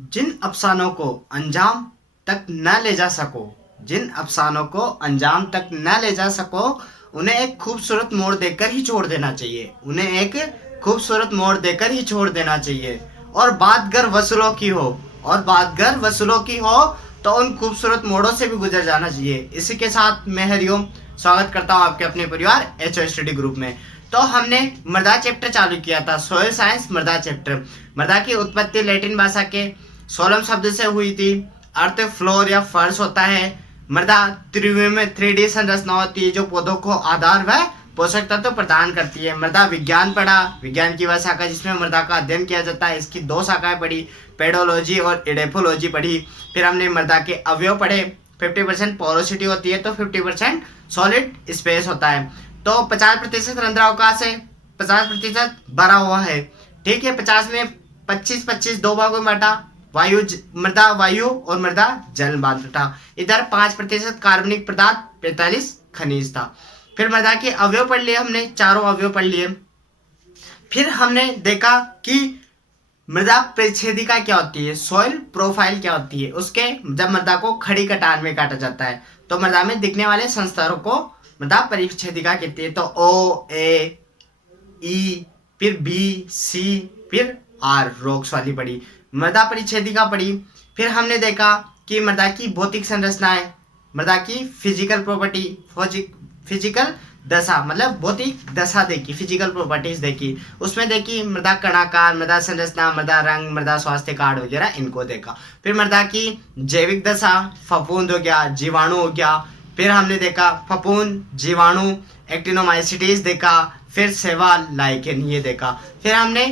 जिन अफसानों को अंजाम तक न ले जा सको, जिन अफसानों को अंजाम तक न ले जा सको, उन्हें एक खूबसूरत मोड़ देकर ही छोड़ देना चाहिए, उन्हें एक खूबसूरत मोड़ देकर ही छोड़ देना चाहिए। और बात गर वसूलों की हो, और बात गर वसूलों की हो, तो उन खूबसूरत मोड़ों से भी गुजर जाना चाहिए। इसी के साथ मैं हरिओम स्वागत करता हूँ आपके अपने परिवार एचओ स्टडी ग्रुप में। तो हमने मृदा चैप्टर चालू किया था, सोयल साइंस मृदा चैप्टर। मृदा की उत्पत्ति लैटिन भाषा के सोलम शब्द से हुई थी। अर्थ फ्लोर या फर्श होता है। मृदा त्रिविमीय में 3D संरचना होती है जो पौधों को आधार व पोषक तत्व प्रदान करती है। मृदा विज्ञान पढ़ा, विज्ञान की वह शाखा जिसमें मृदा का अध्ययन किया जाता है। इसकी 2 शाखाएं पढ़ी, पेडोलॉजी और एडेफोलॉजी पढ़ी। फिर हमने मृदा के अवयव पढ़े। 50% पोरोसिटी होती है तो 50% सॉलिड स्पेस होता है। तो 50% रंध्रावकाश है, 50% भरा हुआ है। ठीक है, 50 में 25-25 दो भागों में बांटा। मृदा वायु और मृदा जल बांटा। इधर 5% कार्बनिक पदार्थ, 45 खनिज था। फिर मृदा के अवयव पढ़ लिए हमने, चारों अवयव पढ़ लिए। फिर हमने देखा कि मृदा परिच्छेदिका क्या होती है, सॉइल प्रोफाइल क्या होती है। उसके जब मृदा को खड़ी कटान में काटा जाता है तो मृदा में दिखने वाले संस्तरों को मृदा परिच्छेदिका कहती है। तो ओ, ए, ई, फिर बी, सी, फिर आर रॉक्स वाली पड़ी, मृदा परिच्छेदिका पड़ी। फिर हमने देखा कि मृदा की भौतिक संरचनाएं, मृदा की फिजिकल प्रॉपर्टी, फिजिकल दशा मतलब भौतिक दशा देखी, फिजिकल प्रॉपर्टीज देखी। उसमें देखी मृदा कणाकार, मृदा संरचना, मृदा रंग, मृदा स्वास्थ्य कार्ड वगैरह, इनको देखा। फिर मृदा की जैविक दशा, फफूंद हो गया, जीवाणु हो गया। फिर हमने देखा फफूंद, जीवाणु, एक्टिनोमाइसिटीज देखा। फिर सेवा लाइकेन ये देखा। फिर हमने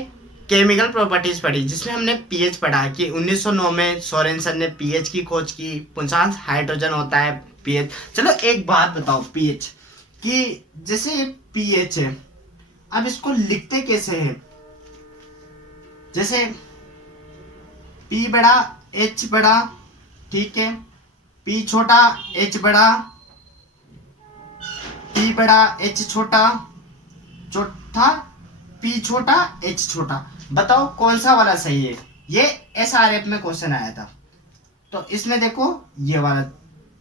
केमिकल प्रॉपर्टीज पढ़ी जिसमें हमने पीएच पढ़ा कि 1909 में सोरेनसन ने पीएच की खोज की। पुंसांस हाइड्रोजन होता है पीएच। चलो एक बात बताओ, पीएच कि जैसे पीएच है, अब इसको लिखते कैसे हैं? जैसे पी बड़ा, एच बड़ा, ठीक है, पी छोटा, एच बड़ा, पी बड़ा, एच छोटा, चौथा पी छोटा, एच छोटा। बताओ कौन सा वाला सही है? ये एसआरएफ में क्वेश्चन आया था, तो इसमें देखो ये वाला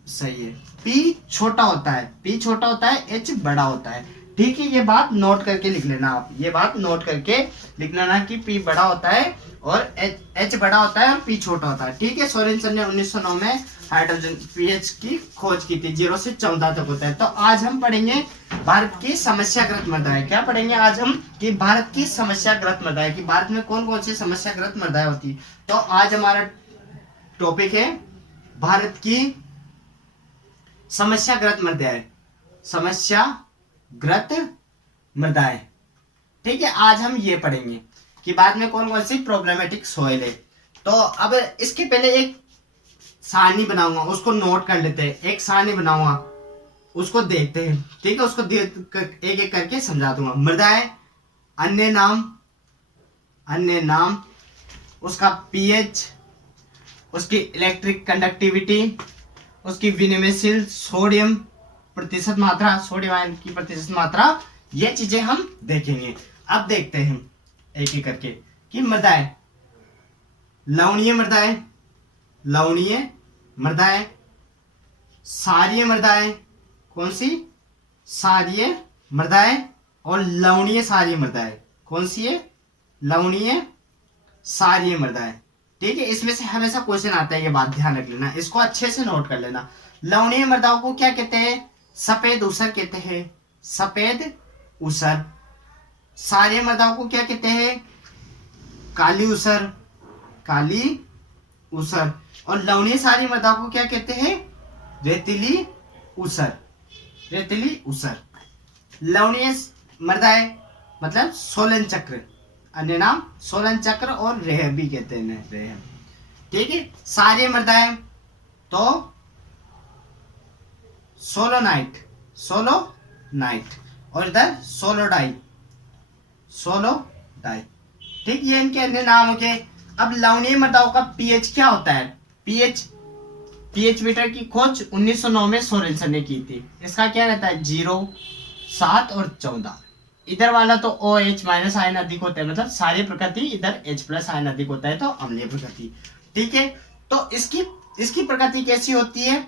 सही है। पी छोटा होता है, पी छोटा होता है, एच बड़ा होता है। ठीक है, ये बात नोट करके लिख लेना आप, ये बात नोट करके लिख लेना कि पी बड़ा होता है और एच बड़ा होता है और पी छोटा होता है। ठीक है, सोरेनसन ने 1909 में हाइड्रोजन पीएच की खोज की थी। 0 से 14 तक होता है। तो आज हम पढ़ेंगे भारत की समस्याग्रस्त मृदाएं। क्या पढ़ेंगे आज हम? कि भारत की समस्याग्रस्त मृदाएं, कि भारत में कौन कौन सी समस्याग्रस्त मृदाएं होती है। तो आज हमारा टॉपिक है भारत की समस्याग्रस्त मृदाएं, समस्याग्रस्त मृदाएं। ठीक है, आज हम ये पढ़ेंगे कि बाद में कौन कौन सी प्रॉब्लमेटिक सॉइल है। तो अब इसके पहले एक सारणी बनाऊंगा, उसको नोट कर लेते हैं। एक सारणी बनाऊंगा, उसको देखते हैं। ठीक है, उसको एक एक करके समझा दूंगा। मृदाएं, अन्य नाम, उसका पीएच, उसकी इलेक्ट्रिक कंडक्टिविटी, उसकी विनिमयशील सोडियम प्रतिशत मात्रा, सोडियम आयन की प्रतिशत मात्रा, ये चीजें हम देखेंगे। अब देखते हैं एक एक करके कि मृदाएं, लवणीय मृदाएं, लवणीय मृदाएं, क्षारीय मृदाएं, कौन सी? क्षारीय मृदाएं, और लवणीय क्षारीय मृदाएं, कौन सी है? लवणीय क्षारीय मृदाएं। ठीक है, इसमें से हमेशा क्वेश्चन आता है, ये बात ध्यान रख लेना, इसको अच्छे से नोट कर लेना। लवणीय मृदाओं को क्या कहते हैं? सफेद ऊसर कहते हैं, सफेद ऊसर। क्षारीय मृदाओं को क्या कहते हैं? काली ऊसर, काली ऊसर। और लवणीय क्षारीय मृदाओं को क्या कहते हैं? रेतीली ऊसर, रेतीली ऊसर। लवणीय मृदाएं मतलब सोलन चक्र, अन्य नाम सोलन चक्र और रेह भी कहते हैं, रेह। ठीक है, क्षारीय मृदाएं तो सोलोनाइट, सोलोनाइट, और इधर सोलोडाई, सोलोडाई। ठीक, ये इनके अन्य नाम हो गए। अब लवणीय मृदाओं का पीएच क्या होता है? पीएच मीटर की खोज 1909 में सोरेनसन ने की थी। इसका क्या रहता है? 0, 7 और 14। इधर वाला तो OH- आयन अधिक होता है, मतलब क्षारीय प्रकृति, इधर H+ आयन अधिक होता है, तो अम्लीय प्रकृति। ठीक है, तो इसकी इसकी प्रकृति कैसी होती है,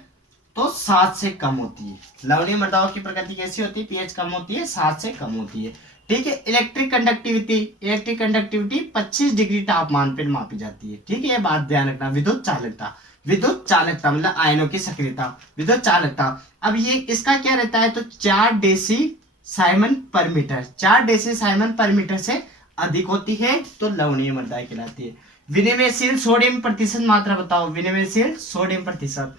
तो 7 से कम होती है। लवणीय मृदाओं की प्रकृति कैसी होती है, पीएच कम होती है, 7 से कम होती है। ठीक है, इलेक्ट्रिक कंडक्टिविटी 25 डिग्री तापमान पर मापी जाती है। ठीक है, ये बात ध्यान रखना। विद्युत चालकता मतलब आयनों की सक्रियता, विद्युत चालकता। अब ये इसका क्या रहता है, तो 4 डेसी साइमन पर मीटर, 4 डेसी साइमन पर मीटर से अधिक होती है तो लवणीय मृदा कहलाती है। विनिमयशील सोडियम प्रतिशत मात्रा बताओ, विनिमयशील सोडियम प्रतिशत,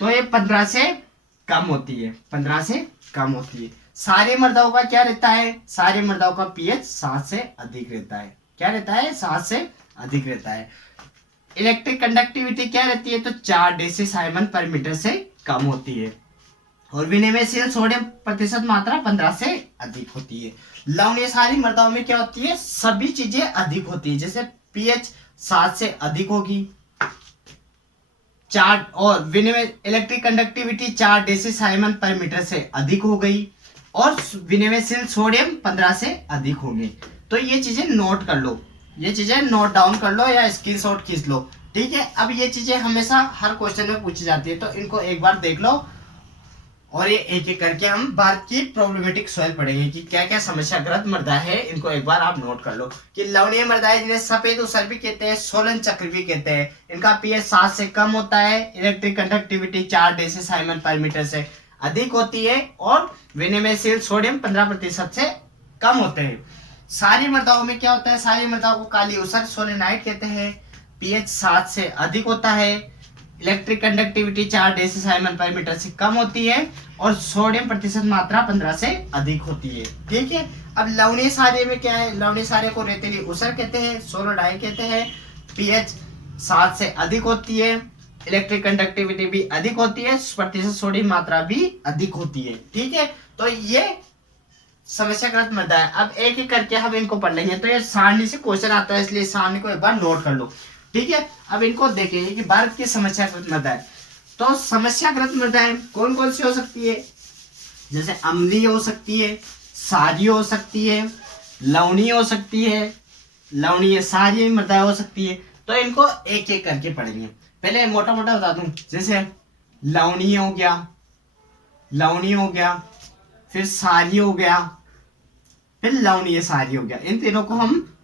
तो ये 15 से कम होती है, 15 से कम होती है। सारे मृदाओं का क्या रहता है, सारे मृदाओं का पीएच 7 से अधिक रहता है। क्या रहता है, 7 से अधिक रहता है। इलेक्ट्रिक कंडक्टिविटी क्या रहती है, तो 4 डेसी साइमन पर मीटर से कम होती है। और विनिमयशील सोडियम प्रतिशत मात्रा 15 से अधिक होती है। लवणीय सारी मृदाओं में क्या होती है, सभी चीजें अधिक होती है। जैसे पीएच 7 से अधिक होगी, 4 और विनिमय इलेक्ट्रिक कंडक्टिविटी 4 डेसी साइमन पर मीटर से अधिक हो गई, और विनिमयशील सोडियम 15 से अधिक होंगे। तो ये चीजें नोट कर लो, ये चीजें नोट डाउन कर लो या स्क्रीनशॉट खींच लो। ठीक है, अब ये चीजें हमेशा हर क्वेश्चन में पूछी जाती है, तो इनको एक बार देख लो, और ये एक एक करके हम भारत की प्रॉब्लमेटिक सॉइल पढ़ेंगे कि क्या क्या समस्याग्रस्त मृदा है। इनको एक बार आप नोट कर लो कि लवणीय मृदा जिन्हें सफेद ऊसर भी कहते हैं, सोलन चक्र भी कहते हैं, इनका पीएच 7 से कम होता है, इलेक्ट्रिक कंडक्टिविटी 4 डेसी साइमन पर मीटर से अधिक होती है, और विनिमयशील सोडियम 15% से कम होते हैं। सारी मृदाओं में क्या होता है, सारी मृदाओं को काली ऊसर सोलेनाइट कहते हैं, पीएच 7 से अधिक होता है, इलेक्ट्रिक कंडक्टिविटी 4 डेसी साइमन पर मीटर से कम होती है, और सोडियम प्रतिशत मात्रा 15 से अधिक होती है। ठीक है, अब लवणीय सारे में क्या है, लवणीय सारे को रेतीली ऊसर कहते हैं, सोलोडाई कहते हैं, पीएच 7 से अधिक होती है, इलेक्ट्रिक कंडक्टिविटी भी अधिक होती है, प्रतिशत सोडियम मात्रा भी अधिक होती है। ठीक है, तो ये समस्याग्रस्त मृदा है। अब एक एक करके हम इनको पढ़ लेंगे, तो ये सारणी से क्वेश्चन आता है, इसलिए सारणी को एक बार नोट कर लो। ठीक है, अब इनको देखेंगे कि भारत की समस्याग्रस्त मृदा है। तो समस्याग्रस्त मृदाएं कौन कौन सी हो सकती है, जैसे अम्लीय हो सकती है, क्षारीय हो सकती है, लवणीय हो सकती है, लवणीय क्षारीय मृदा हो सकती है। तो इनको एक एक करके पढ़ेंगे। पहले मोटा मोटा बता दूं, जैसे लवणीय हो गया, लवणीय हो गया, फिर क्षारीय हो गया, फिर लवणीय क्षारीय हो गया। इन तीनों को हम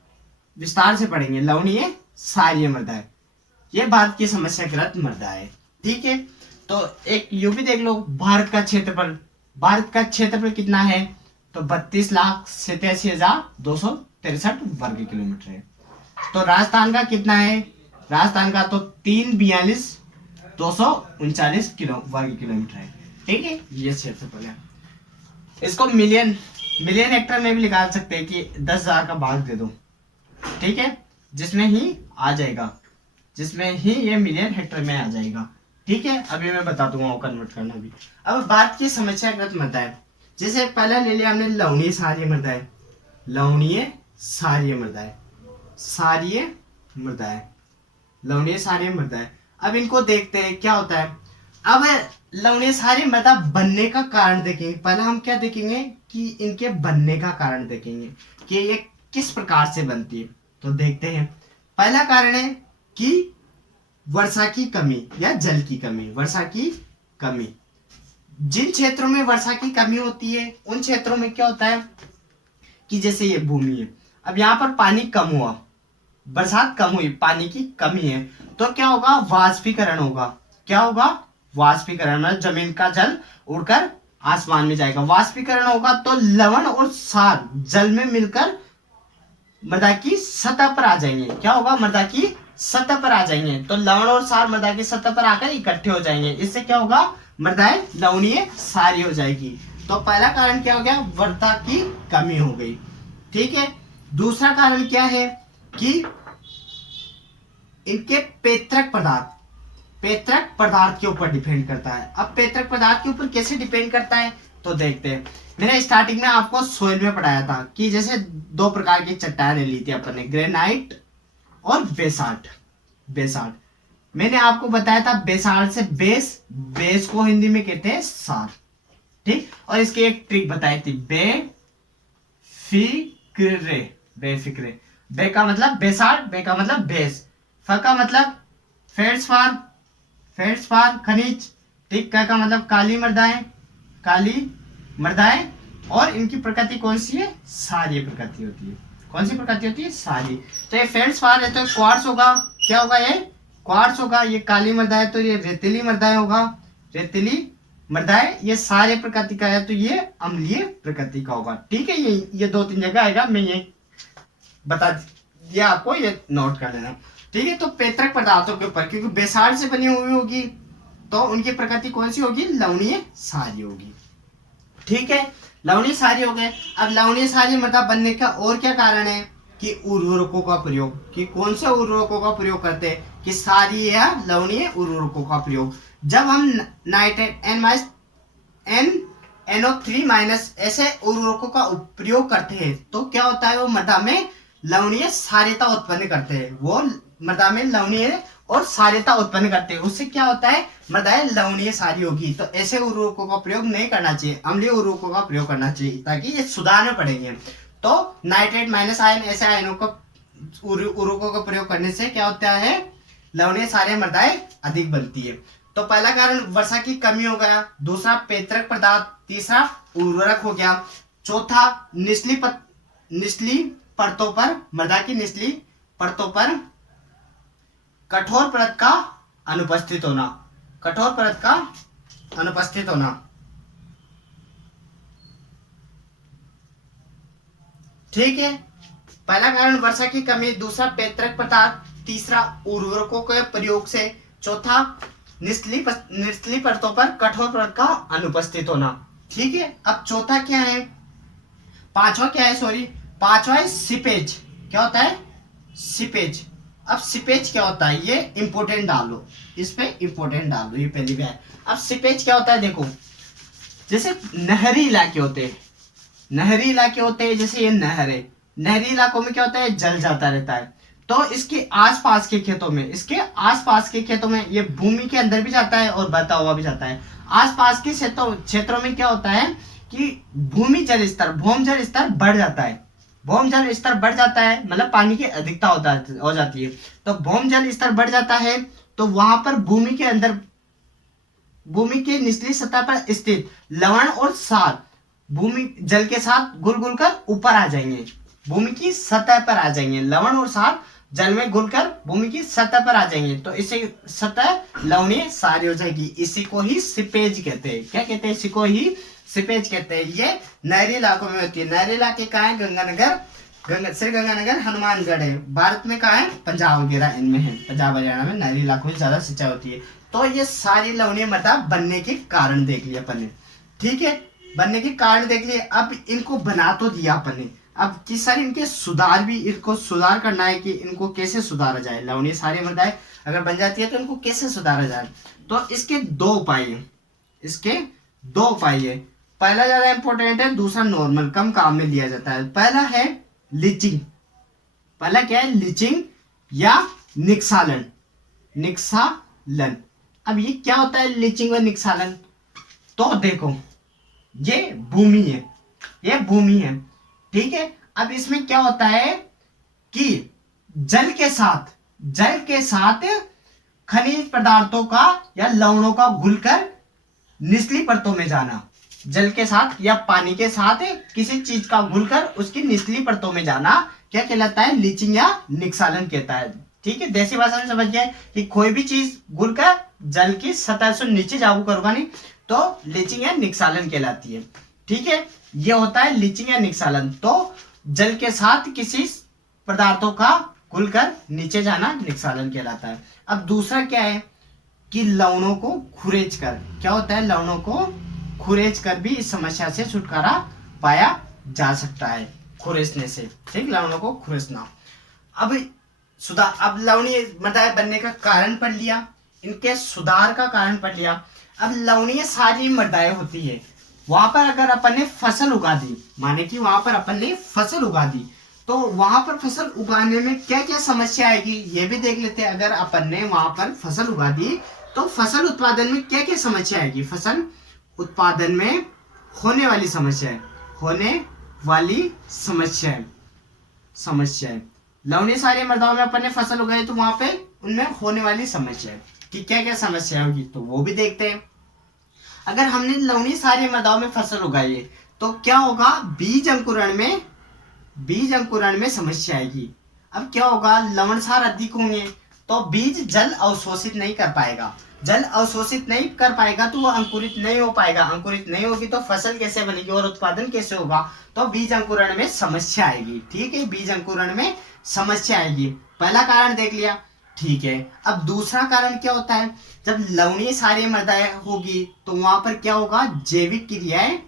विस्तार से पढ़ेंगे। लवणीय क्षारीय मृदा है, ये भारत की समस्याग्रस्त मृदा है। ठीक है, तो एक यू भी देख लो, भारत का क्षेत्रफल, भारत का क्षेत्रफल कितना है, तो 32,87,263 वर्ग किलोमीटर है। तो राजस्थान का कितना है, राजस्थान का तो 3,42,239 वर्ग किलोमीटर है। ठीक है, ये क्षेत्रफल है। इसको मिलियन हेक्टर में भी निकाल सकते हैं कि 10,000 का भाग दे दो। ठीक है, जिसमें ही आ जाएगा, जिसमें ही ये मिलियन हेक्टर में आ जाएगा। ठीक है, अभी मैं बता दूंगा वो कन्वर्ट करना भी। अब भारत की समस्याग्रस्त मृदा है, जैसे पहला ले लिया हमने लवणीय क्षारीय मृदा है, लवणीय क्षारीय मृदा है, क्षारीय मृदा है, लवणीय क्षारीय मृदा है। अब इनको देखते हैं क्या होता है। अब लवणीय क्षारीय मृदा बनने का कारण देखेंगे। पहले हम क्या देखेंगे कि इनके बनने का कारण देखेंगे कि ये किस प्रकार से बनती है। तो देखते हैं, पहला कारण है कि वर्षा की कमी या जल की कमी, वर्षा की कमी। जिन क्षेत्रों में वर्षा की कमी होती है उन क्षेत्रों में क्या होता है कि जैसे ये भूमि है, अब यहाँ पर पानी कम हुआ, बरसात कम हुई, पानी की कमी है, तो क्या होगा, वाष्पीकरण होगा। क्या होगा, वाष्पीकरण, मतलब जमीन का जल उड़कर आसमान में जाएगा। वाष्पीकरण होगा तो लवण और क्षार जल में मिलकर मृदा की सतह पर आ जाएंगे। क्या होगा, मृदा की सतह पर आ जाएंगे। तो लवण और क्षार मृदा की सतह पर आकर इकट्ठे हो जाएंगे। इससे क्या होगा, मृदाएं लवणीय क्षारीय हो जाएगी। तो पहला कारण क्या हो गया, वर्षा की कमी हो गई। ठीक है, दूसरा कारण क्या है कि इनके पैतृक पदार्थ के ऊपर डिपेंड करता है। अब पैतृक पदार्थ के ऊपर कैसे डिपेंड करता है, तो देखते हैं। मैंने स्टार्टिंग में आपको सोइल में पढ़ाया था कि जैसे 2 प्रकार की चट्टानें ली थी अपन ने, ग्रेनाइट और बेसाल्ट। मैंने आपको बताया था बेसाल्ट से बेस को हिंदी में कहते हैं सार। ठीक, और इसकी एक ट्रिक बताई थी, बेफिक्रे। बे का मतलब बेसाल्ट, बे का मतलब बेस, फ का मतलब फेल्ड्सपार खनिज, ठीक, का मतलब काली मृदाएं, और इनकी प्रकृति कौन सी है, क्षारीय प्रकृति होती है। कौन सी प्रकृति होती है, क्षारीय। तो ये फेल्ड्सपार है तो क्वार्ट्ज होगा, क्या होगा, ये क्वार्ट्ज होगा। ये काली मृदा है तो ये रेतीली मृदाएं होगा, रेतीली मृदाएं। ये क्षारीय प्रकृति का है तो ये अम्लीय प्रकृति का होगा। ठीक है, ये 2-3 जगह आएगा, मैं ये बता दिया आपको, ये नोट कर लेना। ठीक है, तो पेत्रक पदार्थों के ऊपर, क्योंकि बेसार से बनी हुई होगी तो उनकी प्रकृति कौन सी होगी, लवणीय क्षारीय होगी। ठीक है, लवणीय क्षारीय हो गए। अब लवणीय क्षारीय मृदा बनने का और क्या कारण है, कि उर्वरकों का प्रयोग, कि कौन से उर्वरकों का प्रयोग करते हैं, कि क्षारीय या लवणीय उर्वरकों का प्रयोग। जब हम नाइट्रेट NO3- ऐसे उर्वरकों का प्रयोग करते हैं तो क्या होता है, वो मृदा में लवणीय क्षारीयता उत्पन्न करते हैं, वो मृदा में लवणीय और क्षारीयता उत्पन्न करते हैं। उससे क्या होता है, मृदाएं लवणीय क्षारीय होगी। तो ऐसे उर्वरकों का प्रयोग नहीं करना चाहिए, अम्लीय उर्वरकों का प्रयोग करना चाहिए, ताकि ये सुधार में पड़ेंगे। तो नाइट्रेट- आयन ऐसे आयनों का उर्वरकों का प्रयोग करने से क्या होता है, लवणीय क्षारीय मृदाएं अधिक बनती है। तो पहला कारण वर्षा की कमी हो गया, दूसरा पेत्रक पदार्थ, तीसरा उर्वरक हो गया, चौथा निचली परतों पर, मृदा की निचली परतों पर कठोर परत का अनुपस्थित होना, कठोर परत का अनुपस्थित होना। ठीक है, पहला कारण वर्षा की कमी, दूसरा पेत्रक पदार्थ, तीसरा उर्वरकों के प्रयोग से, चौथा निचली परतों पर कठोर परत का अनुपस्थित होना। ठीक है, अब चौथा क्या है, पांचवा है सीपेज। क्या होता है, सीपेज। अब सीपेज क्या होता है, ये इंपोर्टेंट डालो, इस पे इंपोर्टेंट डालो, ये पहली बार। अब सीपेज क्या होता है, देखो, जैसे नहरी इलाके होते हैं, जैसे ये नहर है, नहरी इलाकों में क्या होता है, जल जाता रहता है। तो इसके आसपास के खेतों में ये भूमि के अंदर भी जाता है और बहता हुआ भी जाता है। आसपास के क्षेत्रों में क्या होता है कि भूमि जल स्तर, भौम जल स्तर बढ़ जाता है। भौम जल स्तर बढ़ जाता है मतलब पानी की अधिकता हो जाती है। तो भौम जल स्तर बढ़ जाता है तो वहां पर भूमि के निचली सतह पर स्थित लवण और क्षार भूमि जल के साथ घुल कर ऊपर आ जाएंगे, भूमि की सतह पर आ जाएंगे। लवण और क्षार जल में घुलकर भूमि की सतह पर आ जाएंगे तो इससे सतह लवणीय क्षारीय हो जाएगी। इसी को ही सिपेज कहते हैं। क्या कहते हैं, इसी को ही सिपेज कहते हैं। ये नहरी इलाकों में होती है। नहरी इलाके कहाँ है, श्रीगंगानगर हनुमानगढ़ है। भारत में कहाँ है, पंजाब वगैरह इनमें है। पंजाब हरियाणा में नहरी इलाकों में ज्यादा सिंचाई होती है। तो ये सारी लवणीय मृदा बनने के कारण देख लिया अपन ने, ठीक है, बनने के कारण देख लिए। अब इनको बना तो दिया अपन ने, अब किस सारे इनके सुधार भी, इनको सुधार करना है कि इनको कैसे सुधारा जाए। लवणीय सारी मृदाएं अगर बन जाती है तो इनको कैसे सुधारा जाए। तो इसके दो उपाय है। पहला ज्यादा इंपॉर्टेंट है, दूसरा नॉर्मल कम काम में लिया जाता है। पहला है लीचिंग। पहला क्या है, लीचिंग या निक्सालन। अब ये क्या होता है लीचिंग और निक्सालन, तो देखो ये भूमि है, ठीक है। अब इसमें क्या होता है कि जल के साथ खनिज पदार्थों का या लवणों का घुलकर निचली परतों में जाना। जल के साथ या पानी के साथ किसी चीज का घुलकर उसकी निचली परतों में जाना क्या कहलाता है, लीचिंग या निक्सालन कहता है। ठीक है, देसी भाषा में समझ गए कि कोई भी चीज घुलकर जल की सतह से नीचे जागू करोगा नहीं तो लीचिंग या निक्सालन कहलाती है। ठीक है, ये होता है लीचिंग या निक्सालन। तो जल के साथ किसी पदार्थों का घुलकर नीचे जाना निक्सालन कहलाता है। अब दूसरा क्या है कि लवणों को खुरेच कर, क्या होता है, लवणों को खुरेच कर भी इस समस्या से छुटकारा पाया जा सकता है, खुरेचने से। ठीक, लवणों को खुरेचना। अब लवणीय मृदाएं बनने का कारण पढ़ लिया, इनके सुधार का कारण पढ़ लिया। अब लवणीय सारी मृदाएं होती है, वहां पर अगर अपन ने फसल उगा दी, माने कि वहां पर अपन ने फसल उगा दी, तो वहां पर फसल उगाने में क्या क्या समस्या आएगी ये भी देख लेते हैं। अगर अपन ने वहां पर फसल उगा दी तो फसल उत्पादन में क्या क्या समस्या आएगी। फसल उत्पादन में होने वाली समस्याएं, लवणीय क्षारीय मृदाओं में अपन ने फसल उगाई तो वहां पे उनमें होने वाली समस्या कि क्या क्या समस्या होगी तो वो भी देखते हैं। अगर हमने लवणीय क्षारीय मृदाओं में फसल उगाई है तो क्या होगा, बीज अंकुरण में समस्या आएगी। अब क्या होगा, लवण क्षार अधिक होंगे तो बीज जल अवशोषित नहीं कर पाएगा, जल अवशोषित नहीं कर पाएगा तो वो अंकुरित नहीं हो पाएगा, अंकुरित नहीं होगी तो फसल कैसे बनेगी और उत्पादन कैसे होगा, तो बीज अंकुरण में समस्या आएगी। ठीक है, बीज अंकुरण में समस्या आएगी। पहला कारण देख लिया, ठीक है। अब दूसरा कारण क्या होता है, जब लवणीय क्षारीय मृदाएं होगी तो वहां पर क्या होगा, जैविक क्रियाएं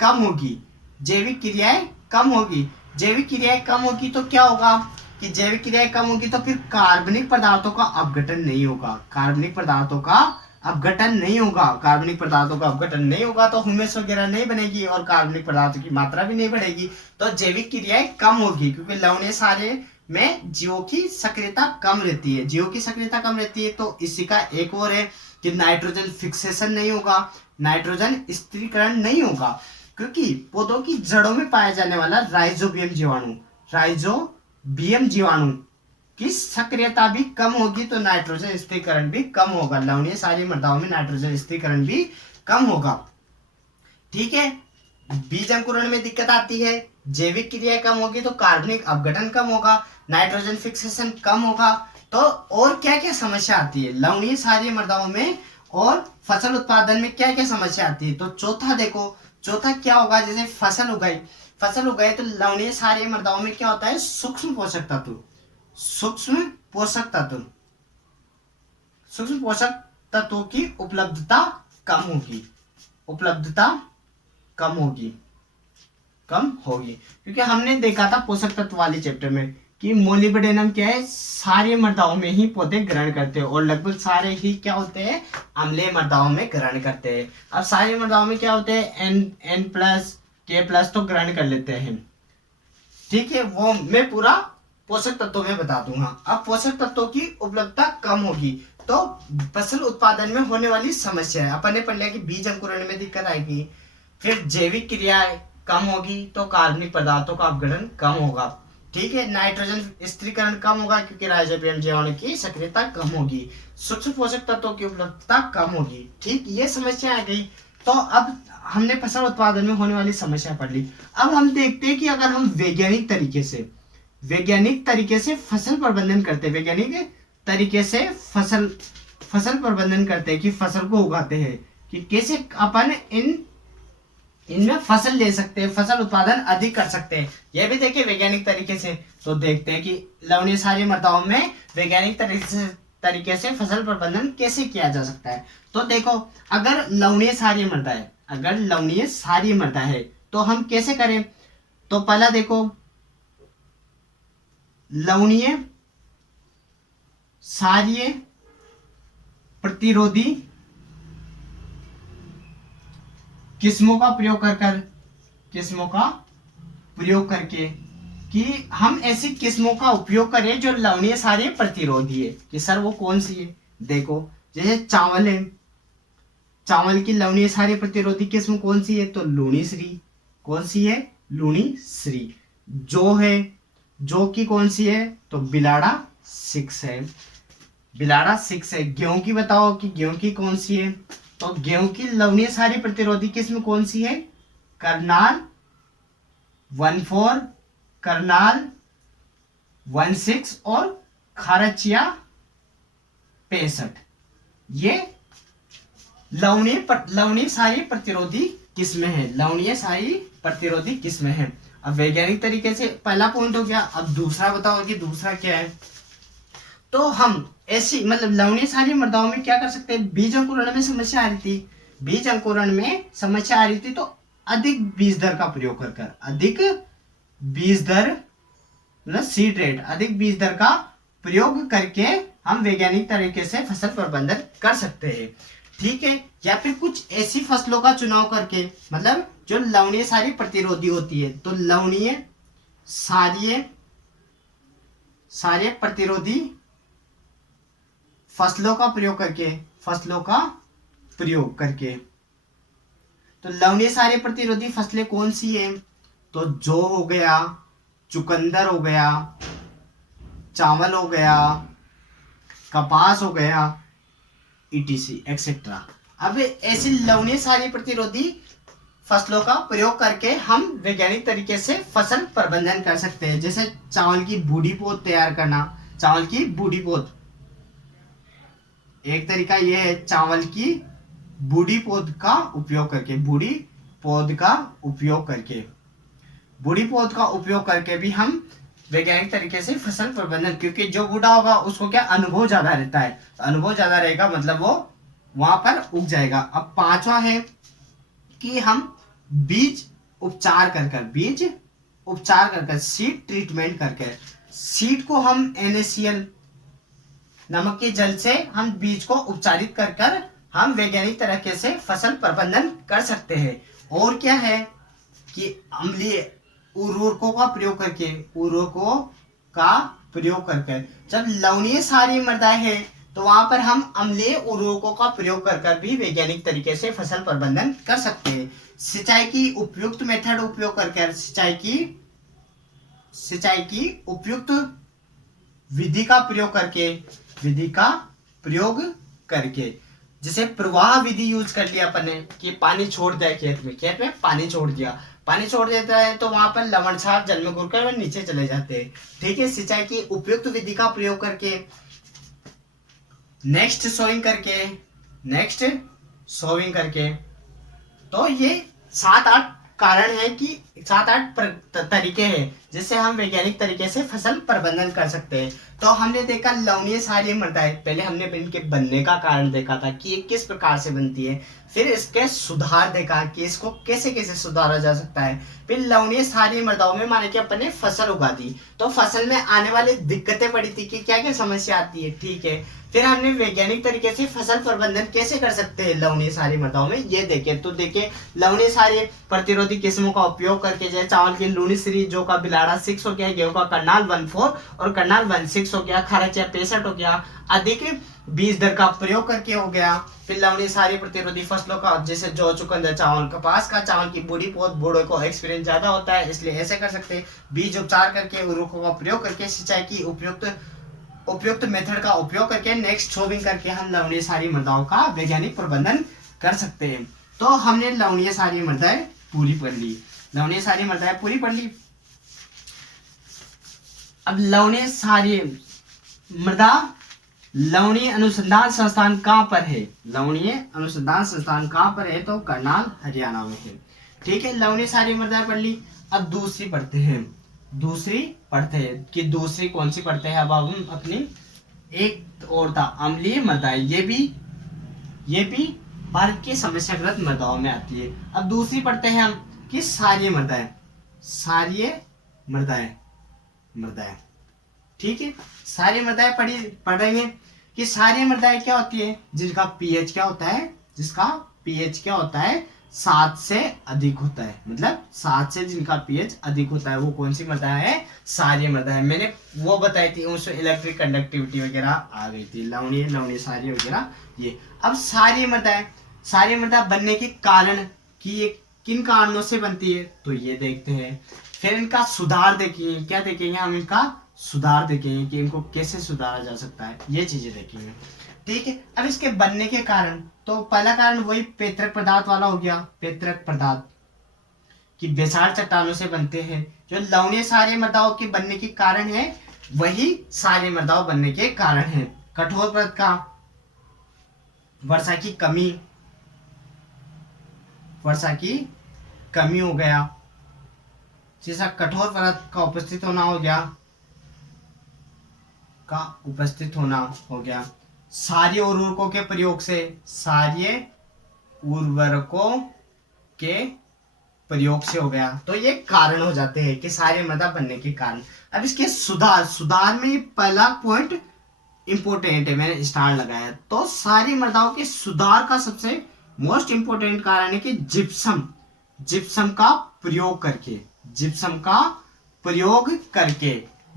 कम होगी, जैविक क्रियाएं कम होगी। जैविक क्रियाएं कम होगी तो क्या होगा कि जैविक क्रियाएं कम होगी तो फिर कार्बनिक पदार्थों का अपघटन नहीं होगा, कार्बनिक पदार्थों का अपघटन नहीं होगा, कार्बनिक पदार्थों का अपघटन नहीं होगा तो ह्यूमस वगैरह नहीं बनेगी और कार्बनिक पदार्थों की मात्रा भी नहीं बढ़ेगी, तो जैविक क्रियाएं कम होगी। क्योंकि लवणीय क्षारीय में जीवों की सक्रियता कम रहती है, जीवों की सक्रियता कम रहती है तो इसी का एक और है कि नाइट्रोजन फिक्सेशन नहीं होगा, नाइट्रोजन स्थिरीकरण नहीं होगा। क्योंकि पौधों की जड़ों में पाया जाने वाला राइजोबियम जीवाणु की सक्रियता भी कम होगी तो नाइट्रोजन स्थिरीकरण भी कम होगा, लवणीय क्षारीय मृदाओं में नाइट्रोजन स्थिरीकरण भी कम होगा। ठीक है, बीज अंकुरण में दिक्कत आती है, जैविक क्रिया कम होगी तो कार्बनिक अपघटन कम होगा, नाइट्रोजन फिक्सेशन कम होगा। तो और क्या क्या समस्या आती है लवणीय क्षारीय मृदाओं में और फसल उत्पादन में क्या क्या समस्या आती है, तो चौथा देखो, चौथा क्या होगा, जैसे फसल उगाई तो लवणीय क्षारीय मृदाओं में क्या होता है, सूक्ष्म पोषक तत्वों की उपलब्धता कम होगी। क्योंकि हमने देखा था पोषक तत्व वाले चैप्टर में कि मोलिब्डेनम क्या है, सारे मृदाओं में ही पौधे ग्रहण करते हैं और लगभग सारे ही क्या होते हैं, अम्लीय मृदाओं में ग्रहण करते हैं। अब सारे मृदाओं में क्या होते हैं, N+, K+ तो ग्रहण कर लेते हैं। ठीक है, वो मैं पूरा पोषक तत्वों में बता दूंगा। अब पोषक तत्वों की उपलब्धता कम होगी तो फसल उत्पादन में होने वाली समस्या है, अपन ने पढ़ लिया कि बीज अंकुरण में दिक्कत आएगी, फिर जैविक क्रिया कम होगी तो कार्बनिक पदार्थों का अपघटन कम होगा। ठीक है, नाइट्रोजन स्थिरीकरण कम होगा क्योंकि राइजोबियम जीवाणु की सक्रियता कम होगी, सूक्ष्म पोषक तत्वों की उपलब्धता कम होगी। ठीक, ये समस्या आ गई। तो अब हमने फसल उत्पादन में होने वाली समस्या पढ़ ली। अब हम देखते हैं कि अगर हम वैज्ञानिक तरीके से फसल प्रबंधन करते हैं कि फसल को उगाते हैं कि कैसे अपन इनमें फसल ले सकते हैं, फसल उत्पादन अधिक कर सकते हैं, यह भी देखिए वैज्ञानिक तरीके से। तो देखते हैं कि लवणीय क्षारीय मृदाओं में वैज्ञानिक तरीके से फसल प्रबंधन कैसे किया जा सकता है। तो देखो, अगर लवणीय क्षारीय मृदा है तो हम कैसे करें, तो पहला देखो, लवणीय क्षारीय प्रतिरोधी किस्मों का प्रयोग करके कि हम ऐसी किस्मों का उपयोग करें जो लवणीय क्षारीय प्रतिरोधी है। कि सर वो कौन सी है, देखो जैसे चावल है, चावल की लवणीय क्षारीय प्रतिरोधी किस्म कौन सी है, तो लूणीश्री। कौन सी है, लूणीश्री। जौ है, जौ की कौन सी है, तो बिलाड़ा 6 है, बिलाड़ा 6 है। गेहूं की बताओ कि गेहूं की कौन सी है, तो गेहूं की लवणीय क्षारीय प्रतिरोधी किस्म कौन सी है, करनाल 14, करनाल 16 और खारचिया 65। ये लवणीय क्षारीय प्रतिरोधी किस्में हैं, लवणीय क्षारीय प्रतिरोधी किस्में हैं। अब वैज्ञानिक तरीके से पहला पॉइंट हो गया। अब दूसरा बताओ कि दूसरा क्या है, तो हम ऐसी मतलब लवणीय क्षारीय मृदाओं में क्या कर सकते हैं, बीज अंकुरण में समस्या आ रही थी, बीज अंकुरण में समस्या आ रही थी तो अधिक बीज दर का प्रयोग कर अधिक बीज दर मतलब सीड रेट, अधिक बीज दर का प्रयोग करके हम वैज्ञानिक तरीके से फसल प्रबंधन कर सकते हैं। ठीक है, या फिर कुछ ऐसी फसलों का चुनाव करके, मतलब जो लवणीय क्षारीय प्रतिरोधी होती है, तो लवणीय क्षारीय प्रतिरोधी फसलों का प्रयोग करके तो लवणीय क्षारीय प्रतिरोधी फसलें कौन सी है, तो जौ हो गया, चुकंदर हो गया, चावल हो गया, कपास हो गया, ईटीसी एक्सेट्रा। अब ऐसी लवणीय सारी प्रतिरोधी फसलों का प्रयोग करके हम वैज्ञानिक तरीके से फसल प्रबंधन कर सकते हैं। जैसे चावल की बूढ़ी पौध तैयार करना, चावल की बूढ़ी पौध, एक तरीका यह है चावल की बूढ़ी पौध का उपयोग करके, बूढ़ी पौध का उपयोग करके, बूढ़ी पौध का उपयोग करके भी हम वैज्ञानिक तरीके से फसल प्रबंधन, क्योंकि जो बूढ़ा होगा उसको क्या अनुभव ज्यादा रहता है, तो अनुभव ज्यादा रहेगा मतलब वो वहां पर उग जाएगा। अब पांचवा है कि हम बीज उपचार कर बीज उपचार कर सीड ट्रीटमेंट करके, सीड को हम NaCl नमक के जल से हम बीज को उपचारित कर हम वैज्ञानिक तरीके से फसल प्रबंधन कर सकते हैं। और क्या है कि अम्लीय उर्वरकों का प्रयोग करके, उर्वरकों का प्रयोग करके, जब लवणीय सारी मृदाएं है तो वहां पर हम अम्लीय उर्वरकों का प्रयोग कर भी वैज्ञानिक तरीके से फसल प्रबंधन कर सकते हैं। सिंचाई की उपयुक्त मेथड उपयोग करके, सिंचाई की उपयुक्त विधि का प्रयोग करके, विधि का प्रयोग करके, जैसे प्रवाह विधि यूज कर लिया अपन ने कि पानी छोड़ दिया खेत में पानी छोड़ दिया, पानी छोड़ देता है तो वहां पर लवण सार जल में घुलकर नीचे चले जाते हैं। ठीक है, सिंचाई की उपयुक्त विधि का प्रयोग करके, नेक्स्ट सोविंग करके, तो ये 7-8 कारण है कि 7-8 तरीके हैं जिससे हम वैज्ञानिक तरीके से फसल प्रबंधन कर सकते हैं। तो हमने देखा लवणीय क्षारीय मृदाएं, पहले हमने इनके बनने का कारण देखा था कि ये किस प्रकार से बनती है, फिर इसके सुधार देखा कि इसको कैसे कैसे सुधारा जा सकता है, फिर लवणीय क्षारीय मृदाओं में माने कि अपन ने फसल उगा दी तो फसल में आने वाली दिक्कतें पड़ी थी कि क्या क्या समस्या आती है। ठीक है, फिर हमने वैज्ञानिक तरीके से फसल प्रबंधन कैसे कर सकते हैं लवणीय क्षारीय मृदाओं में ये देखे। तो देखिए लवणीय क्षारीय प्रतिरोधी किस्मों का उपयोग करके, जैसे चावल की लूनी श्री जो का बिलाड़ा 6 हो गया, गेहूं का करनाल 14 और करनाल 16 हो गया, खरचिया 65 हो गया, अधिक बीज दर का प्रयोग करके हो गया। फिर लवणीय क्षारीय प्रतिरोधी फसलों का जैसे जौ, चुकंदर, चावल, कपास का, चावल की बूढ़ी पौध, बूढ़े को एक्सपीरियंस ज्यादा होता है इसलिए ऐसे कर सकते हैं। बीज उपचार करके, उर्वरकों का प्रयोग करके, सिंचाई की उपयुक्त मेथड का उपयोग करके, नेक्स्ट सोविंग करके हम लवणीय क्षारीय मृदाओं का वैज्ञानिक प्रबंधन कर सकते हैं। तो हमने लवणीय क्षारीय मृदाएं पूरी पढ़ ली, लवणीय क्षारीय मृदाएं पूरी पढ़ ली। अब लवणीय क्षारीय मृदा लवणीय अनुसंधान संस्थान कहां पर है, लवणीय अनुसंधान संस्थान कहां पर है, तो करनाल हरियाणा में है। ठीक है, लवणीय क्षारीय मृदाएं पढ़ ली। अब दूसरी पढ़ते हैं कि दूसरी कौन सी पढ़ते हैं। अब हम अपनी एक और था अम्लीय मृदाएं, ये भी भारत की समस्याग्रस्त मृदाओं में आती है। अब दूसरी पढ़ते हैं हम कि क्षारीय मृदाएं। ठीक है, क्षारीय मृदाएं पढ़ रही है कि क्षारीय मृदाएं क्या होती है, जिसका पीएच क्या होता है 7 से अधिक होता है, मतलब 7 से जिनका पीएच अधिक होता है वो कौन सी मृदा है, क्षारीय मृदा है। मैंने वो बताई थी, उसमें इलेक्ट्रिक कंडक्टिविटी वगैरह आ गई थी, लवणीय क्षारीय वगैरह ये। अब क्षारीय मृदा बनने के कारण कि ये किन कारणों से बनती है तो ये देखते हैं। फिर इनका सुधार देखेंगे, क्या देखेंगे हम, इनका सुधार देखेंगे कि इनको कैसे सुधारा जा सकता है, ये चीजें देखेंगे। ठीक है, अब इसके बनने के कारण, तो पहला कारण वही पेत्रक पदार्थ वाला हो गया, पेत्रक पदार्थ कि बेसार चट्टानों से बनते हैं। जो लवणीय क्षारीय मृदाओं के बनने के कारण है वही क्षारीय मृदाओं बनने के कारण है। कठोर परत का वर्षा की कमी हो गया, जैसा कठोर परत का उपस्थित होना हो गया, क्षारीय उर्वरकों के प्रयोग से हो गया। तो ये कारण हो जाते हैं कि क्षारीय मृदा बनने के कारण। अब इसके सुधार में पहला पॉइंट इंपोर्टेंट है, मैंने स्टार लगाया। तो क्षारीय मृदाओं के सुधार का सबसे मोस्ट इंपोर्टेंट कारण है कि जिप्सम का प्रयोग करके,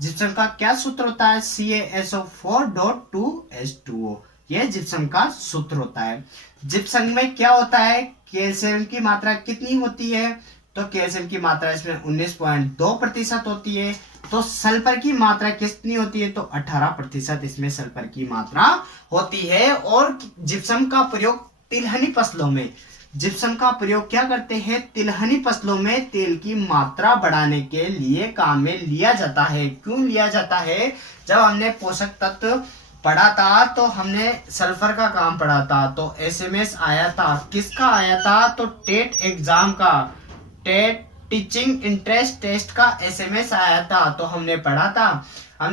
जिप्सम का क्या सूत्र होता है, CaSO4.2H2O, यह जिप्सम का सूत्र होता है। जिप्सम में क्या होता है, कैल्शियम की मात्रा कितनी होती है, तो कैल्शियम की मात्रा इसमें 19.2% होती है। तो सल्फर की मात्रा कितनी होती है, तो 18% इसमें सल्फर की मात्रा होती है। और जिप्सम का प्रयोग तिलहनी फसलों में, जिप्सम का प्रयोग क्या करते हैं, तिलहनी फसलों में तेल की मात्रा बढ़ाने के लिए काम में लिया जाता है। क्यों लिया जाता है, जब हमने पोषक तत्व पढ़ा था तो हमने सल्फर का काम पढ़ा था, तो एसएमएस आया था, किसका आया था, तो टेट एग्जाम का, टेट टीचिंग इंटरेस्ट टेस्ट का एसएमएस आया था। तो हमने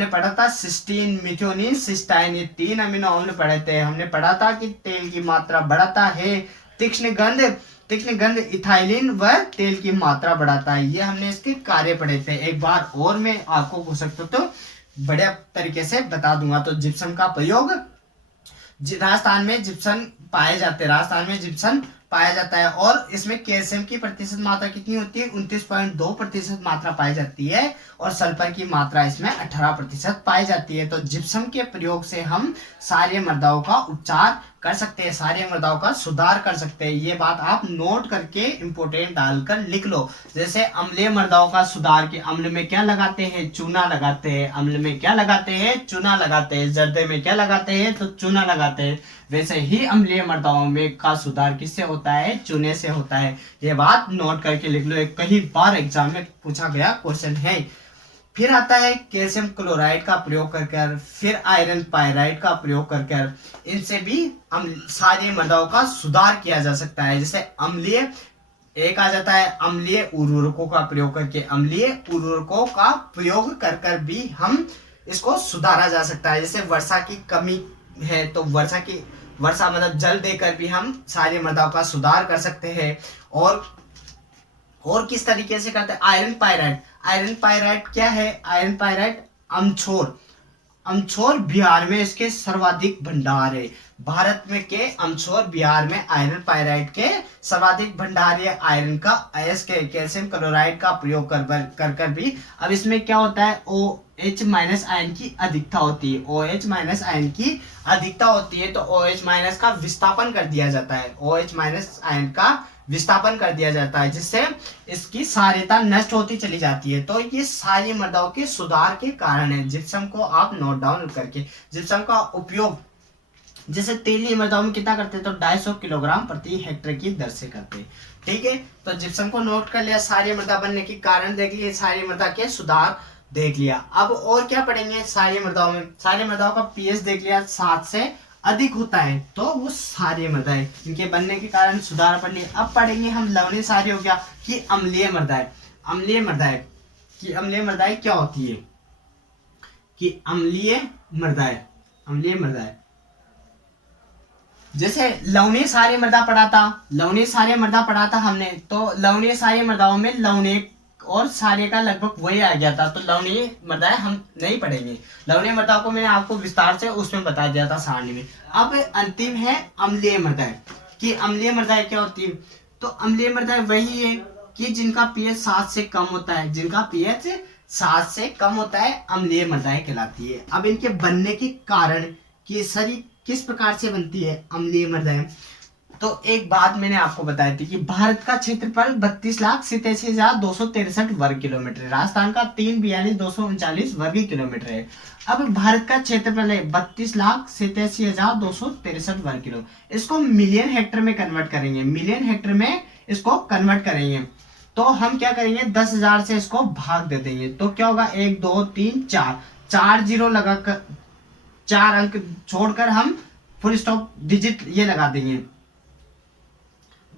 पढ़ा था सिस्टीन, मिथ्योनिन, सिस्टाइन, ये 3 अमीनो अम्ल पढ़े थे। हमने पढ़ा था कि तेल की मात्रा बढ़ाता है, तीक्ष्ण गंध इथाइलिन व तेल की मात्रा बढ़ाता है। ये हमने इसके कार्य पढ़े थे। एक बार और मैं आपको हो सकता तो बढ़िया तरीके से बता दूंगा। तो जिप्सम का प्रयोग, राजस्थान में जिप्सम पाया जाता है और इसमें कैल्शियम की प्रतिशत मात्रा कितनी होती है, 29.2% मात्रा पाई जाती है और सल्फर की मात्रा इसमें 18% पाई जाती है। तो जिप्सम के प्रयोग से हम सारे मृदाओं का उपचार कर सकते हैं, सारे मृदाओं का सुधार कर सकते हैं। ये बात आप नोट करके इंपोर्टेंट डालकर लिख लो। जैसे अम्लीय मृदाओं का सुधार के, अम्ल में क्या लगाते हैं, चूना लगाते हैं। अम्ल में क्या लगाते हैं, चूना लगाते हैं। जर्दे में क्या लगाते हैं, तो चूना लगाते हैं। वैसे ही अम्लीय मृदाओं में का सुधार किससे होता है, चूने से होता है। ये बात नोट करके लिख लो, एक कई बार एग्जाम में पूछा गया क्वेश्चन है। फिर आता है कैल्शियम क्लोराइड का प्रयोग कर, फिर आयरन पायराइड का प्रयोग कर, इनसे भी सारी मृदाओं का सुधार किया जा सकता है। जैसे अम्लीय, एक आ जाता है अम्लीय उर्वरकों का प्रयोग करके, अम्लीय उर्वरकों का प्रयोग कर भी हम इसको सुधारा जा सकता है। जैसे वर्षा की कमी है तो वर्षा मतलब जल देकर भी हम सारी मृदाओं का सुधार कर सकते हैं। और किस तरीके से करते हैं, आयरन पायराइड क्या है, आयरन पायराइड अमछोर बिहार में इसके सर्वाधिक भंडार है। भारत में के अमछोर बिहार में आयरन पायराइड के सर्वाधिक भंडार है। आयरन का कैल्शियम क्लोराइड का प्रयोग कर भी, अब इसमें क्या होता है, OH- आयन की अधिकता होती है, OH- आयन की अधिकता होती है। तो OH- का विस्थापन कर दिया जाता है, OH- आयन का विस्थापन कर दिया जाता है, जिससे इसकी सार्यता नष्ट होती चली जाती है। तो ये सारी मृदाओं के सुधार के कारण है। जिप्सम को आप नोट डाउन करके, जिप्सम का उपयोग जैसे तेलीय मृदाओं में कितना करते हैं, तो 250 किलोग्राम प्रति हेक्टेयर की दर से करते हैं। ठीक है, तो जिप्सम को नोट कर लिया, सारी मृदा बनने के कारण देख लिए, सारी मृदा के सुधार देख लिया। अब और क्या पढ़ेंगे सारी मृदाओं में, सारी मृदाओं का पीएच देख लिया, 7 से अधिक होता है तो वो सारी मृदा है, इनके बनने के कारण सुधार पढ़ लिया। अब पढ़ेंगे हम लवणीय सारी हो गया कि अम्लीय मृदाएं, अम्लीय मृदाएं क्या होती है, कि अम्लीय मृदाएं जैसे लवणीय सारी मृदा पढ़ा था हमने। तो लवणीय सारी मृदाओं में लवणीय और सारे का लगभग वही आ गया था, तो लवणीय मृदाएं हम नहीं पढ़ेंगे। लवणीय मृदा को मैंने आपको विस्तार से उसमें बता दिया था सारणी में। अब अंतिम है अम्लीय मृदाएं, कि अम्लीय मृदाएं क्या होती है, तो अम्लीय मृदाएं वही है कि जिनका पीएच 7 से कम होता है, अम्लीय मृदाएं कहलाती है। अब इनके बनने के कारण कि शरीर किस प्रकार से बनती है अम्लीय मृदाएं, तो एक बात मैंने आपको बताई थी कि भारत का क्षेत्रफल 32,87,263 वर्ग किलोमीटर है, राजस्थान का 3,42,239 वर्ग किलोमीटर है। अब भारत का क्षेत्रफल है 32,87,263 वर्ग किलो, इसको मिलियन हेक्टेयर में कन्वर्ट करेंगे, तो हम क्या करेंगे, 10,000 से इसको भाग दे देंगे, तो क्या होगा, 1 2 3 4 जीरो लगाकर, 4 अंक छोड़कर हम फुल स्टॉप डिजिट ये लगा देंगे,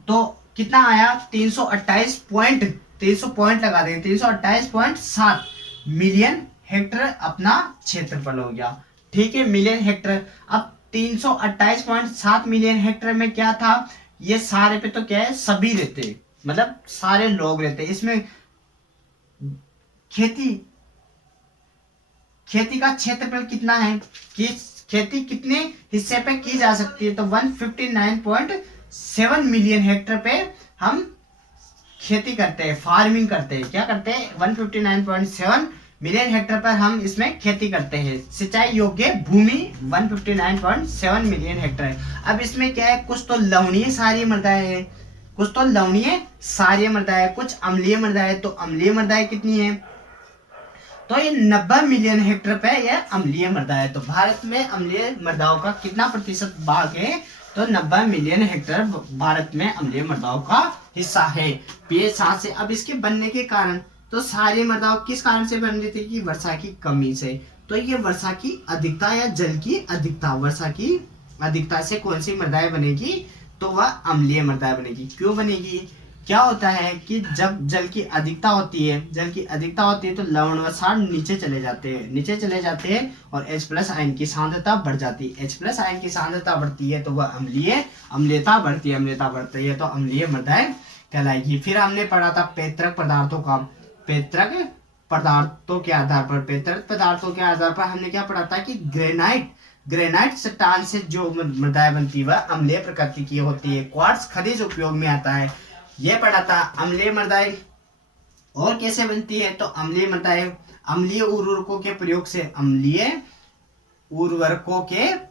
तो कितना आया, 328 पॉइंट लगा देंगे, 328.7 मिलियन हेक्टेयर अपना क्षेत्रफल हो गया। ठीक है, मिलियन हेक्टेयर। अब 328.7 मिलियन हेक्टेयर में क्या था, ये सारे पे तो क्या है, सभी रहते, मतलब सारे लोग रहते। इसमें खेती का क्षेत्रफल कितना है, कि खेती कितने हिस्से पे की जा सकती है, तो 159.7 मिलियन हेक्टेयर पे हम खेती करते हैं, फार्मिंग करते हैं। क्या करते हैं, 159.7 मिलियन हेक्टेयर पर हम इसमें खेती करते हैं। सिंचाई योग्य भूमि 159.7 मिलियन हेक्टेयर है। अब इसमें क्या है, कुछ तो लवणीय सारी मृदाएं हैं, कुछ तो लवणीय क्षारीय मृदा है, कुछ अम्लीय मृदा है। तो अम्लीय मृदाएं कितनी है? तो ये 90 मिलियन हेक्टेयर पे यह अम्लीय मृदा है। तो भारत में अम्लीय मृदाओं का कितना प्रतिशत भाग है? तो 90 मिलियन हेक्टेयर भारत में अम्लीय मृदाओं का हिस्सा है। पीएच 7 से। अब इसके बनने के कारण, तो क्षारीय मृदाओं किस कारण से बन रही थी? कि वर्षा की कमी से। तो ये वर्षा की अधिकता या जल की अधिकता, वर्षा की अधिकता से कौन सी मृदाएं बनेगी? तो वह अम्लीय मृदाएं बनेगी। क्यों बनेगी? क्या होता है कि जब जल की अधिकता होती है तो लवण व क्षार नीचे चले जाते हैं और H+ आयन की सांद्रता बढ़ जाती है। H+ आयन की सांद्रता बढ़ती है तो वह अम्लीयता बढ़ती है तो अम्लीय मृदाएं कहलाएगी। फिर हमने पढ़ा था पैतृक पदार्थों के आधार पर हमने क्या पढ़ा था कि ग्रेनाइट चट्टान से जो मृदाएं बनती है वह अम्लीय प्रकृति की होती है। क्वार्ट्ज खनिज उपयोग में आता है, ये पढ़ा था। अम्लीय मृदाएं और कैसे बनती है? तो अम्लीय मृदाएं अम्लीय उर्वरकों के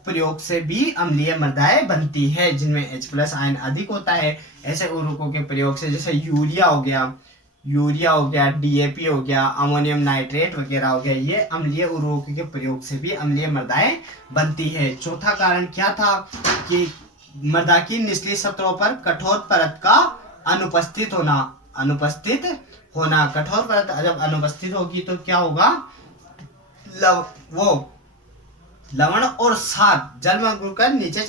प्रयोग से भी अम्लीय मृदाएं बनती है, जिनमें H+ आयन अधिक होता है। ऐसे उर्वरकों के प्रयोग से, जैसे यूरिया हो गया, DAP हो गया, अमोनियम नाइट्रेट वगैरह हो गया, ये अम्लीय उर्वरकों के प्रयोग से भी अम्लीय मृदाएं बनती है। चौथा कारण क्या था? कि मृदा की निचली सतहों पर कठोर परत का अनुपस्थित होना। कठोर परत जब अनुपस्थित होगी तो क्या होगा? लवण और क्षार जल में घुल कर नीचे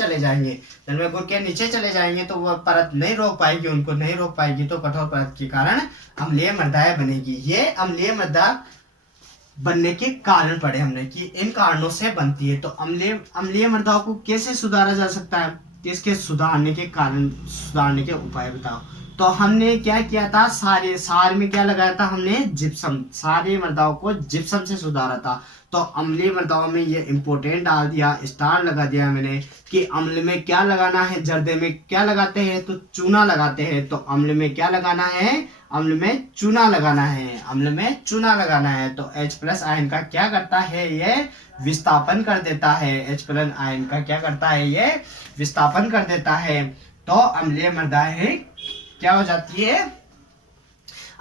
चले जाएंगे तो वह परत नहीं रोक पाएगी तो कठोर परत के कारण अम्लीय मृदाएं बनेगी। ये अम्लीय मृदा बनने के कारण पढ़े हमने कि इन कारणों से बनती है। तो अम्लीय मृदाओं को कैसे सुधारा जा सकता है? इसके सुधारने के उपाय बताओ। तो हमने क्या किया था? सार में क्या लगाया था हमने? जिप्सम। क्षारीय मृदाओं को जिप्सम से सुधारा था। तो अम्लीय मृदाओं में ये इंपोर्टेंट डाल दिया, स्टार लगा दिया मैंने कि अम्ल में क्या लगाना है। जर्दे में क्या लगाते हैं? तो चूना लगाते हैं। तो अम्ल में क्या लगाना है? अम्ल में चूना लगाना है। तो H+ आयन का क्या करता है? ये विस्थापन कर देता है। H+ आयन का क्या करता है? ये विस्थापन कर देता है। तो अम्लीय मृदाएं क्या हो जाती है?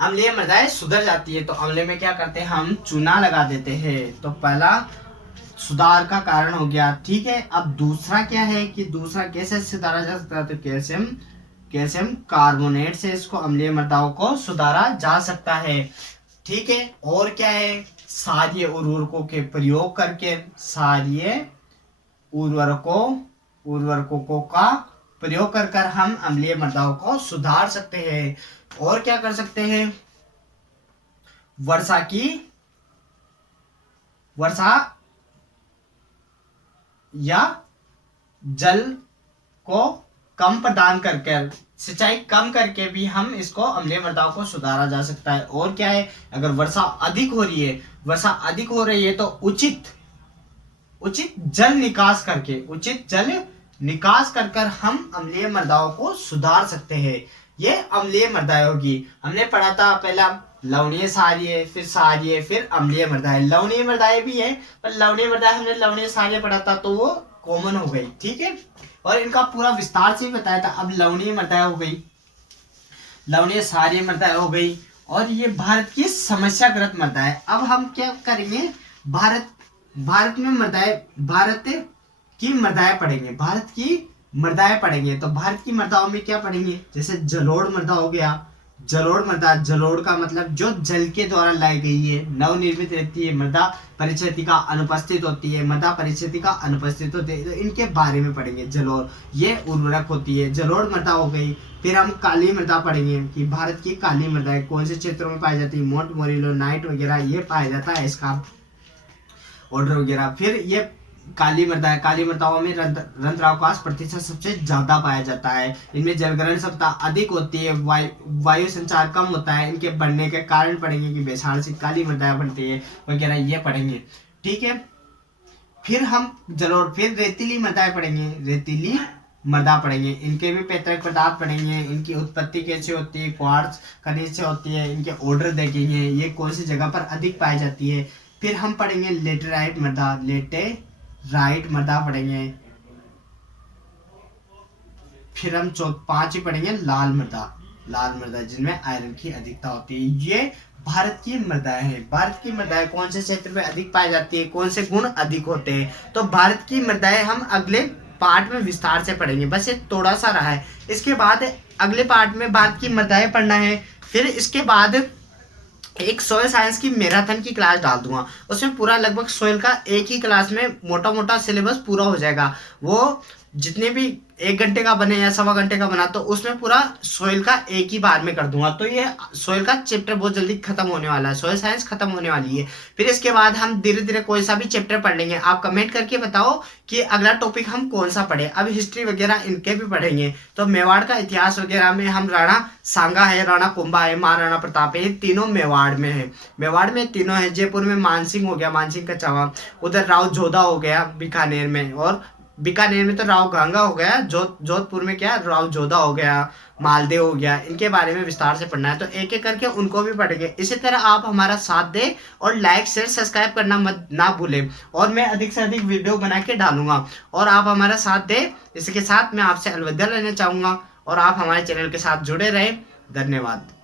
अम्लीय मृदाएं सुधर जाती है। तो अम्ल में क्या करते हैं? हम चूना लगा देते हैं। तो पहला सुधार का कारण हो गया, ठीक है। अब दूसरा क्या है कि दूसरा कैसे सुधारा जा सकता है? तो कैल्शियम कार्बोनेट से इसको अम्लीय मृदाओं को सुधारा जा सकता है, ठीक है। और क्या है? क्षारीय उर्वरकों के प्रयोग करके, क्षारीय उर्वरकों का प्रयोग कर हम अम्लीय मृदाओं को सुधार सकते हैं। और क्या कर सकते हैं? वर्षा या जल को कम प्रदान करके, सिंचाई कम करके भी हम इसको अम्लीय मृदाओं को सुधारा जा सकता है। और क्या है? अगर वर्षा अधिक हो रही है तो उचित जल निकास कर हम अम्लीय मृदाओं को सुधार सकते हैं। ये अम्लीय मृदाएं होगी। हमने पढ़ा था पहला लवणीय क्षारीय, फिर क्षारीय, फिर अम्लीय मृदाएं। लवणीय मृदाएं भी है, पर लवणीय मृदाएं हमने लवणीय क्षारीय पढ़ा था तो वो कॉमन हो गई, ठीक है। और इनका पूरा विस्तार से बताया था। अब लवणीय मृदाएं हो गई, लवणीय क्षारीय मृदाएं हो गई, और ये भारत की समस्याग्रस्त मृदाएं। अब हम क्या करेंगे? भारत की मृदाएं पढ़ेंगे। तो भारत की मृदाओं में क्या पढ़ेंगे? जैसे जलोढ़ मृदा हो गया। जलोढ़ का मतलब जो जल के द्वारा लाई गई है, नवनिर्मित रहती है, मृदा परिस्थितिका अनुपस्थित होती है, तो इनके बारे में पढ़ेंगे। जलोढ़ ये उर्वरक होती है, जलोढ़ मृदा हो गई। फिर हम काली मृदा पढ़ेंगे कि भारत की काली मृदा कौन से क्षेत्रों में पाई जाती है। मोंट मोरिलो नाइट वगैरह ये पाया जाता है, इसका ऑर्डर वगैरह। फिर ये काली मृदाओं में रंध्रावकाश प्रतिशत सबसे ज्यादा पाया जाता है। इनमें जलग्रहण क्षमता अधिक होती है, वायु संचार कम होता है। इनके बढ़ने के कारण पढ़ेंगे कि बेसार से काली मृदाएं बनती है वगैरह, ये पढ़ेंगे, ठीक है। फिर हम फिर रेतीली मृदाएं पढ़ेंगे। इनके भी पैतृक पदार्थ पढ़ेंगे, इनकी उत्पत्ति कैसे होती है, क्वार्ट्ज खनिज से होती है, इनके ऑर्डर देखेंगे, ये कौन सी जगह पर अधिक पाई जाती है। फिर हम पढ़ेंगे लेटेराइट मृदा पढ़ेंगे। फिर हम 5 ही पढ़ेंगे लाल मृदा। लाल मृदा जिनमें आयरन की अधिकता होती है। ये भारत की मृदाएं हैं। भारत की मृदाएं कौन से क्षेत्र में अधिक पाई जाती है, कौन से गुण अधिक होते हैं, तो भारत की मृदाएं हम अगले पार्ट में विस्तार से पढ़ेंगे। बस ये थोड़ा सा रहा है। इसके बाद अगले पार्ट में भारत की मृदाएं पढ़ना है। फिर इसके बाद एक सोयल साइंस की मैराथन की क्लास डाल दूंगा। उसमें पूरा लगभग सोयल का एक ही क्लास में मोटा मोटा सिलेबस पूरा हो जाएगा। वो जितने भी 1 घंटे का बने या 1.25 घंटे का बना, तो उसमें पूरा सोयल का एक ही बार में कर दूंगा। तो ये सोयल का चैप्टर बहुत जल्दी खत्म होने वाला है, सोयल साइंस खत्म होने वाली है। फिर इसके बाद हम धीरे धीरे कोई सा भी चैप्टर पढ़ लेंगे। आप कमेंट करके बताओ कि अगला टॉपिक हम कौन सा पढ़े। अब हिस्ट्री वगैरह इनके भी पढ़ेंगे। तो मेवाड़ का इतिहास वगैरह में हम राणा सांगा है, राणा कुंभा है, महाराणा प्रताप है, ये तीनों मेवाड़ में है। मेवाड़ में तीनों है। जयपुर में मानसिंह हो गया, मानसिंह का चौहान। उधर राव जोधा हो गया बीकानेर में, और बीकानेर में तो राव गांगा हो गया। जोधपुर में क्या राव जोधा हो गया, मालदेव हो गया। इनके बारे में विस्तार से पढ़ना है, तो एक एक करके उनको भी पढ़ेंगे। इसी तरह आप हमारा साथ दें और लाइक शेयर सब्सक्राइब करना मत ना भूलें। और मैं अधिक से अधिक वीडियो बना के डालूंगा और आप हमारा साथ दें। इसके साथ मैं आपसे अलविदा लेना चाहूँगा और आप हमारे चैनल के साथ जुड़े रहें। धन्यवाद।